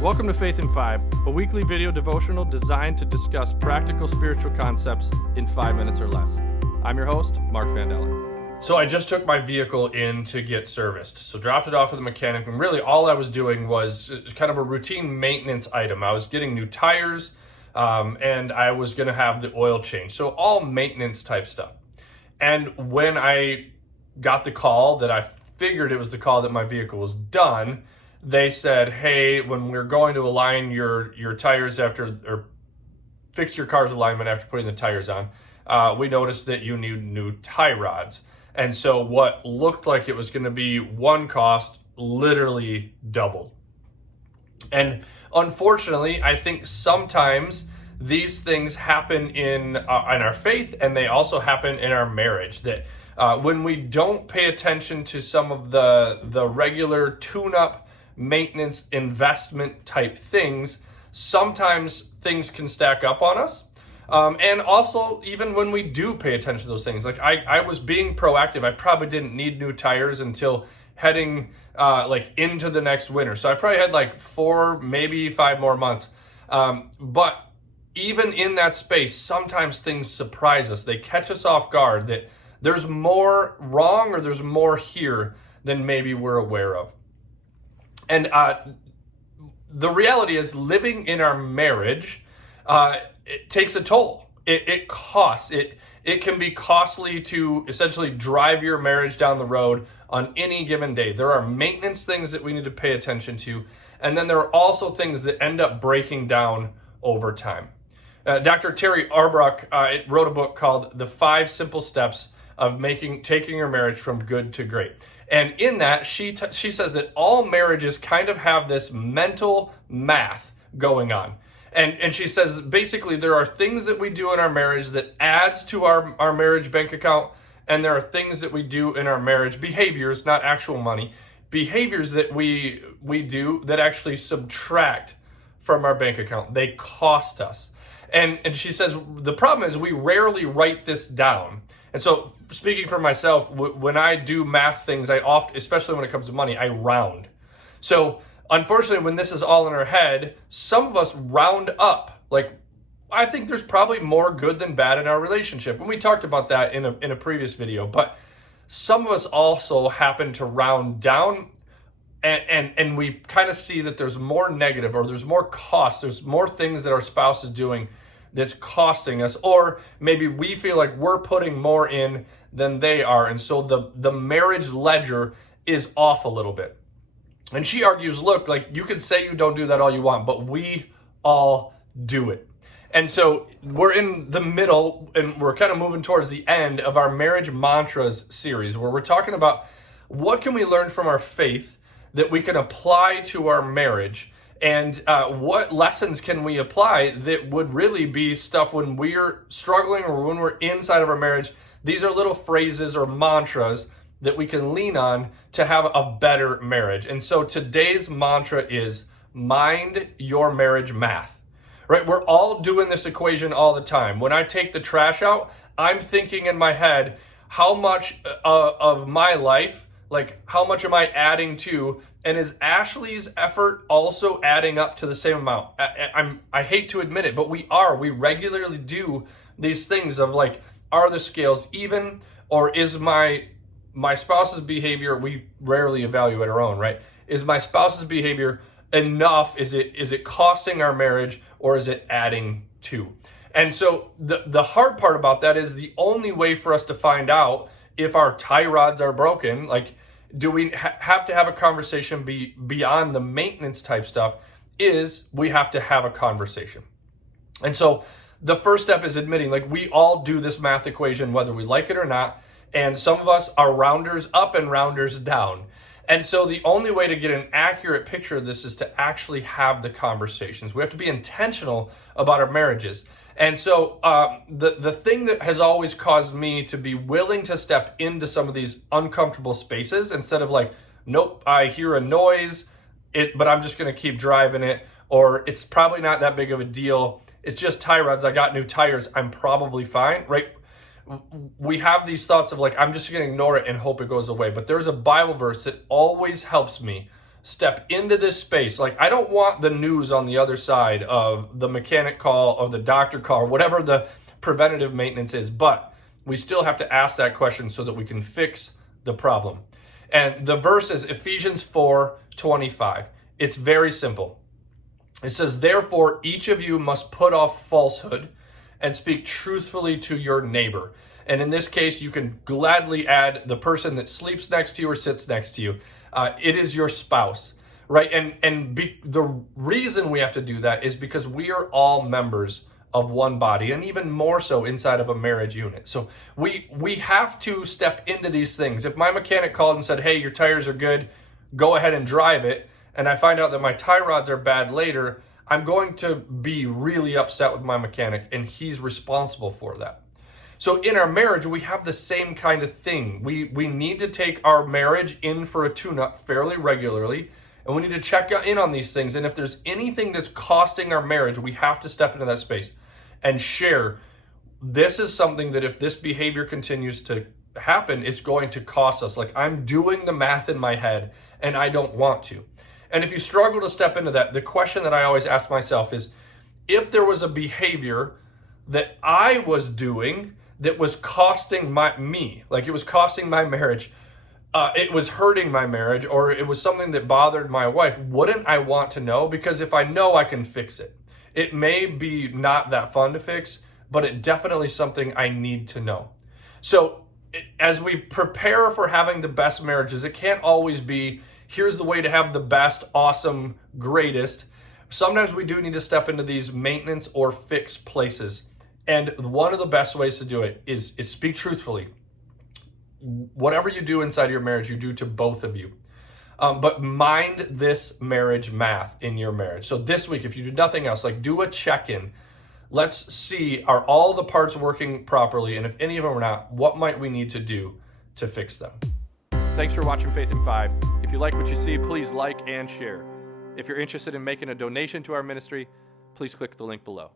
Welcome to Faith in 5, a weekly video devotional designed to discuss practical spiritual concepts in 5 minutes or less. I'm your host, Mark Vandella. So I just took my vehicle in to get serviced. So dropped it off at the mechanic, and really all I was doing was kind of a routine maintenance item. I was getting new tires, and I was going to have the oil change. So all maintenance type stuff. And when I got the call that I figured it was the call that my vehicle was done, they said, hey, when we're going to align your tires or fix your car's alignment after putting the tires on, we noticed that you need new tie rods. And so what looked like it was going to be one cost literally doubled. And unfortunately, I think sometimes these things happen in our faith, and they also happen in our marriage. That when we don't pay attention to some of the regular tune-up maintenance investment type things, sometimes things can stack up on us. And also, even when we do pay attention to those things, like I was being proactive. I probably didn't need new tires until heading into the next winter. So I probably had 4, maybe 5 more months. But even in that space, sometimes things surprise us. They catch us off guard that there's more wrong or there's more here than maybe we're aware of. And the reality is, living in our marriage, it takes a toll. It costs. It can be costly to essentially drive your marriage down the road on any given day. There are maintenance things that we need to pay attention to. And then there are also things that end up breaking down over time. Dr. Terry Arbrook wrote a book called The 5 Simple Steps of Taking Your Marriage from Good to Great. And in that, she says that all marriages kind of have this mental math going on. And she says basically there are things that we do in our marriage that adds to our marriage bank account, and there are things that we do in our marriage, behaviors, not actual money, behaviors that we do that actually subtract from our bank account. They cost us. And she says the problem is we rarely write this down. And so, speaking for myself, when I do math things, I often, especially when it comes to money, I round. So, unfortunately, when this is all in our head, some of us round up. I think there's probably more good than bad in our relationship. And we talked about that in a previous video. But some of us also happen to round down, and we kind of see that there's more negative, or there's more cost, there's more things that our spouse is doing that's costing us, or maybe we feel like we're putting more in than they are, and so the marriage ledger is off a little bit. And she argues, look, you can say you don't do that all you want, but we all do it. And so we're in the middle, and we're kind of moving towards the end of our Marriage Mantras series, where we're talking about what can we learn from our faith that we can apply to our marriage. And what lessons can we apply that would really be stuff when we're struggling or when we're inside of our marriage? These are little phrases or mantras that we can lean on to have a better marriage. And so today's mantra is mind your marriage math, right? We're all doing this equation all the time. When I take the trash out, I'm thinking in my head, how much of my life, how much am I adding to? And is Ashley's effort also adding up to the same amount? I hate to admit it, but we are. We regularly do these things of are the scales even, or is my spouse's behavior, we rarely evaluate our own, right? Is my spouse's behavior enough? Is it costing our marriage, or is it adding to? And so the hard part about that is the only way for us to find out if our tie rods are broken, do we have to have a conversation beyond the maintenance type stuff, is we have to have a conversation. And so the first step is admitting we all do this math equation whether we like it or not, and some of us are rounders up and rounders down. And so the only way to get an accurate picture of this is to actually have the conversations. We have to be intentional about our marriages. And so the thing that has always caused me to be willing to step into some of these uncomfortable spaces, instead of nope, I hear a noise, but I'm just going to keep driving it, or it's probably not that big of a deal, it's just tie rods, I got new tires, I'm probably fine, right? We have these thoughts of I'm just going to ignore it and hope it goes away. But there's a Bible verse that always helps me step into this space. Like, I don't want the news on the other side of the mechanic call or the doctor call, or whatever the preventative maintenance is, but we still have to ask that question so that we can fix the problem. And the verse is Ephesians 4:25. It's very simple. It says, therefore, each of you must put off falsehood and speak truthfully to your neighbor. And in this case, you can gladly add the person that sleeps next to you or sits next to you. It is your spouse, right? The reason we have to do that is because we are all members of one body, and even more so inside of a marriage unit. So we have to step into these things. If my mechanic called and said, hey, your tires are good, go ahead and drive it, and I find out that my tie rods are bad later, I'm going to be really upset with my mechanic, and he's responsible for that. So in our marriage, we have the same kind of thing. We need to take our marriage in for a tune-up fairly regularly, and we need to check in on these things. And if there's anything that's costing our marriage, we have to step into that space and share, this is something that if this behavior continues to happen, it's going to cost us. Like, I'm doing the math in my head and I don't want to. And if you struggle to step into that, the question that I always ask myself is, if there was a behavior that I was doing that was costing me, like it was costing my marriage, it was hurting my marriage, or it was something that bothered my wife, wouldn't I want to know? Because if I know, I can fix it. It may be not that fun to fix, but it definitely something I need to know. So as we prepare for having the best marriages, it can't always be, here's the way to have the best, awesome, greatest. Sometimes we do need to step into these maintenance or fix places. And one of the best ways to do it is speak truthfully. Whatever you do inside your marriage, you do to both of you. But mind this marriage math in your marriage. So this week, if you do nothing else, like, do a check-in. Let's see, are all the parts working properly? And if any of them are not, what might we need to do to fix them? Thanks for watching Faith in 5. If you like what you see, please like and share. If you're interested in making a donation to our ministry, please click the link below.